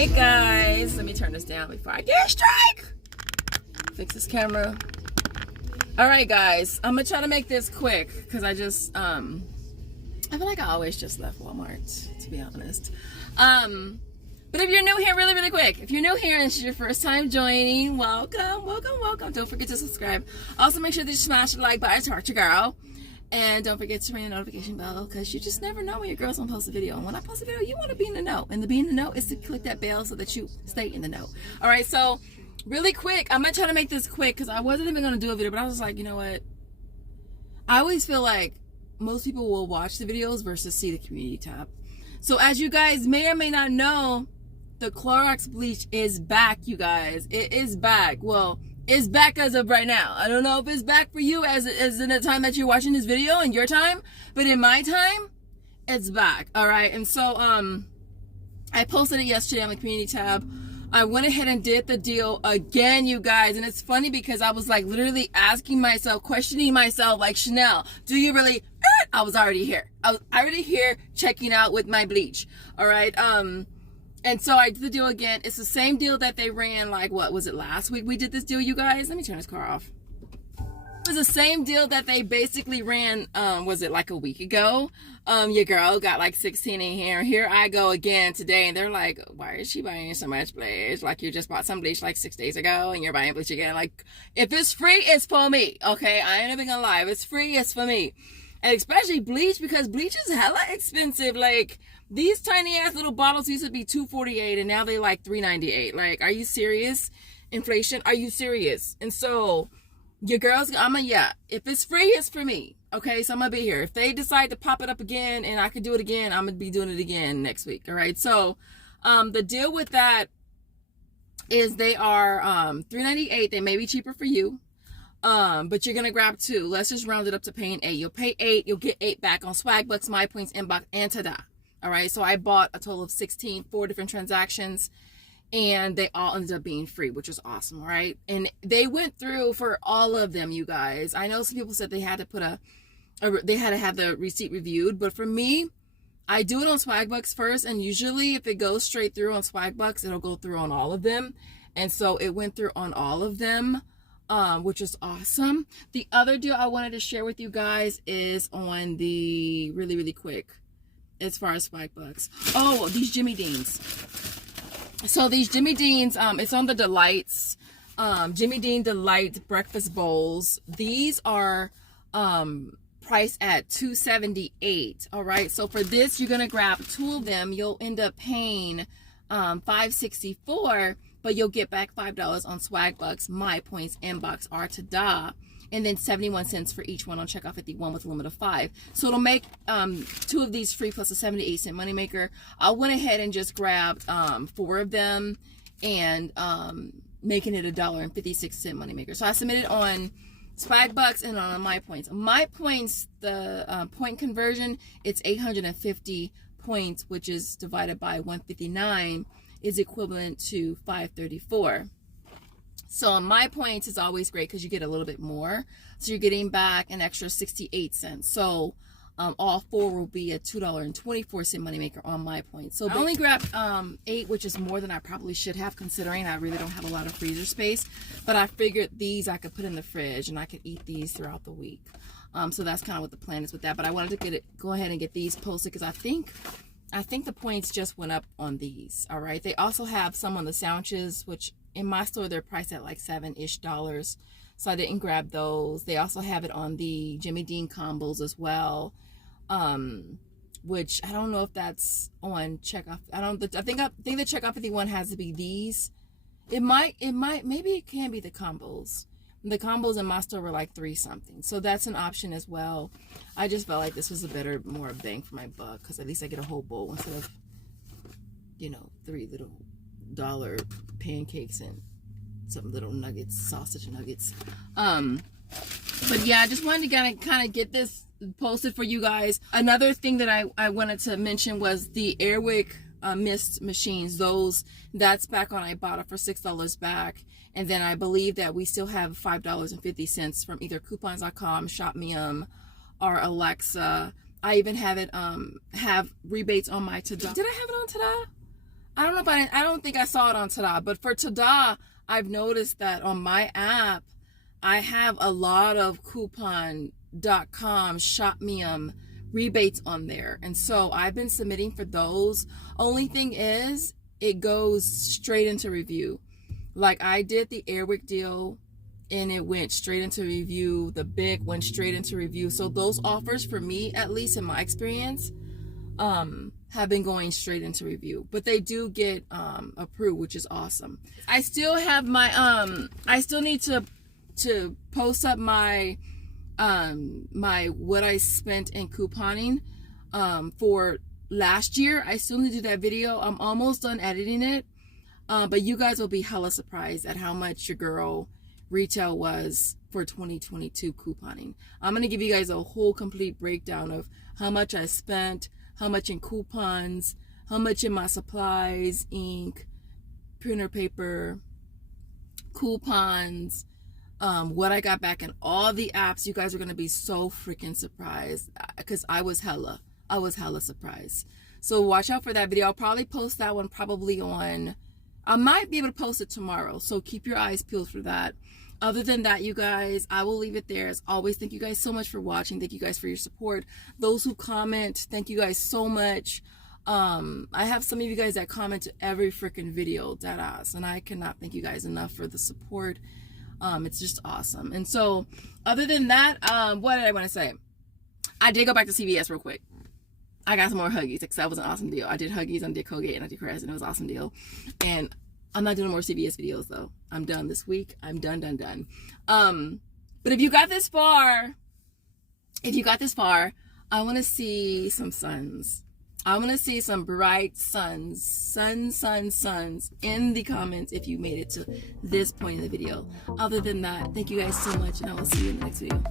Hey guys, let me turn this down before I get a strike. Fix this camera. All right guys, I'm gonna try to make this quick because I just I feel like I always just left Walmart, to be honest. But if you're new here, really quick, if you're new here and this is your first time joining, welcome. Don't forget to subscribe. Also make sure that you smash the like button to your girl. And don't forget to ring the notification bell because you just never know when your girl's gonna post a video. And when I post a video, you want to be in the know. And to be in the know is to click that bell so that you stay in the know. All right, so really quick, I'm gonna try to make this quick because I wasn't even gonna do a video, but I was like, you know what? I always feel like most people will watch the videos versus see the community tab. So as you guys may or may not know, the Clorox bleach is back, you guys. It is back. Well, it's back as of right now. I don't know if it's back for you as in the time that you're watching this video in your time, but in my time, it's back. All right, and so I posted it yesterday on the community tab. I went ahead and did the deal again, you guys, and it's funny because I was like literally asking myself, questioning myself, like, Chanel, do you really? I was already here. I was already here checking out with my bleach. All right, and so I did the deal again. It's the same deal that they ran, like, what was it, last week we did this deal, you guys? Let me turn this car off. It was the same deal that they basically ran, was it like a week ago? Your girl got like 16 in here. Here I go again today, and they're like, why is she buying so much bleach? Like, you just bought some bleach like 6 days ago, and you're buying bleach again. Like, if it's free, it's for me, okay? I ain't even gonna lie. If it's free, it's for me. And especially bleach, because bleach is hella expensive. Like, these tiny ass little bottles used to be $2.48 and now they like $3.98. Like, are you serious? Inflation, are you serious? And so your girls, yeah, if it's free, it's for me. Okay, so I'm gonna be here. If they decide to pop it up again and I could do it again, I'm gonna be doing it again next week. All right, so the deal with that is they are $3.98. They may be cheaper for you. But you're gonna grab 2. Let's just round it up to paying 8. You'll pay 8, you'll get 8 back on Swagbucks, My Points, Inbox, and Tada. All right, so I bought a total of 16, 4 different transactions, and they all ended up being free, which is awesome. All right, and they went through for all of them, you guys. I know some people said they had to they had to have the receipt reviewed, but for me, I do it on Swagbucks first, and usually if it goes straight through on Swagbucks, it'll go through on all of them, and so it went through on all of them. Which is awesome. The other deal I wanted to share with you guys is on the really quick, as far as Swagbucks. Oh, these Jimmy Deans. So these Jimmy Deans, it's on the Delights, Jimmy Dean Delight breakfast bowls. These are priced at $2.78. All right, so for this, you're gonna grab 2 of them. You'll end up paying $5.64. But you'll get back $5 on Swagbucks, My Points, Inbox, or Tada, and then 71 cents for each one on checkout 51 with a limit of 5. So it'll make 2 of these free plus a 78-cent moneymaker. I went ahead and just grabbed 4 of them and making it $1.56 moneymaker. So I submitted on Swagbucks and on My Points. My Points, the point conversion, it's 850 points, which is divided by 159. Is equivalent to 534. So on My Points is always great because you get a little bit more. So you're getting back an extra 68 cents. So all 4 will be a $2.24 moneymaker on My Points. So I only grabbed 8, which is more than I probably should have, considering I really don't have a lot of freezer space. But I figured these I could put in the fridge and I could eat these throughout the week. So that's kind of what the plan is with that. But I wanted to go ahead and get these posted because I think the points just went up on these. All right, they also have some on the sandwiches, which in my store they're priced at like $7-ish, so I didn't grab those. They also have it on the Jimmy Dean combos as well, which I don't know if that's on checkout. I think the checkout 51 has to be these. Maybe it can be the combos. The combos in my store were like $3 something, so that's an option as well. I just felt like this was more bang for my buck because at least I get a whole bowl instead of, 3 little dollar pancakes and some little nuggets, sausage nuggets. But yeah, I just wanted to kind of get this posted for you guys. Another thing that I wanted to mention was the Airwick mist machines. That's back on Ibotta for $6 back. And then I believe that we still have $5.50 from either coupons.com, ShopMium, or Alexa. I even have it have rebates on my Tada. Did I have it on Tada? I don't know if I don't think I saw it on Tada, but for Tada, I've noticed that on my app, I have a lot of coupon.com, shopmium rebates on there. And so I've been submitting for those. Only thing is, it goes straight into review. Like I did the Airwick deal and it went straight into review. The Bic went straight into review. So those offers for me, at least in my experience, have been going straight into review, but they do get approved, which is awesome. I still have my I still need to post up my my what I spent in couponing for last year. I still need to do that video. I'm almost done editing it, but you guys will be hella surprised at how much your girl retail was for 2022 couponing. I'm gonna give you guys a whole complete breakdown of how much I spent, how much in coupons, how much in my supplies, ink, printer paper, coupons, what I got back in all the apps. You guys are gonna be so freaking surprised because I was hella surprised. So watch out for that video. I'll probably post that one probably on, I might be able to post it tomorrow, so keep your eyes peeled for that. Other than that, you guys, I will leave it there. As always, thank you guys so much for watching. Thank you guys for your support. Those who comment, thank you guys so much. I have some of you guys that comment to every freaking video, deadass, and I cannot thank you guys enough for the support. It's just awesome. And so, other than that, what did I want to say? I did go back to CVS real quick. I got some more Huggies because that was an awesome deal. I did Huggies, I did Colgate, and I did Crest, and it was an awesome deal. And I'm not doing more CVS videos though. I'm done this week. I'm done. But if you got this far, I want to see some suns. I want to see some bright suns in the comments if you made it to this point in the video. Other than that, thank you guys so much, and I will see you in the next video.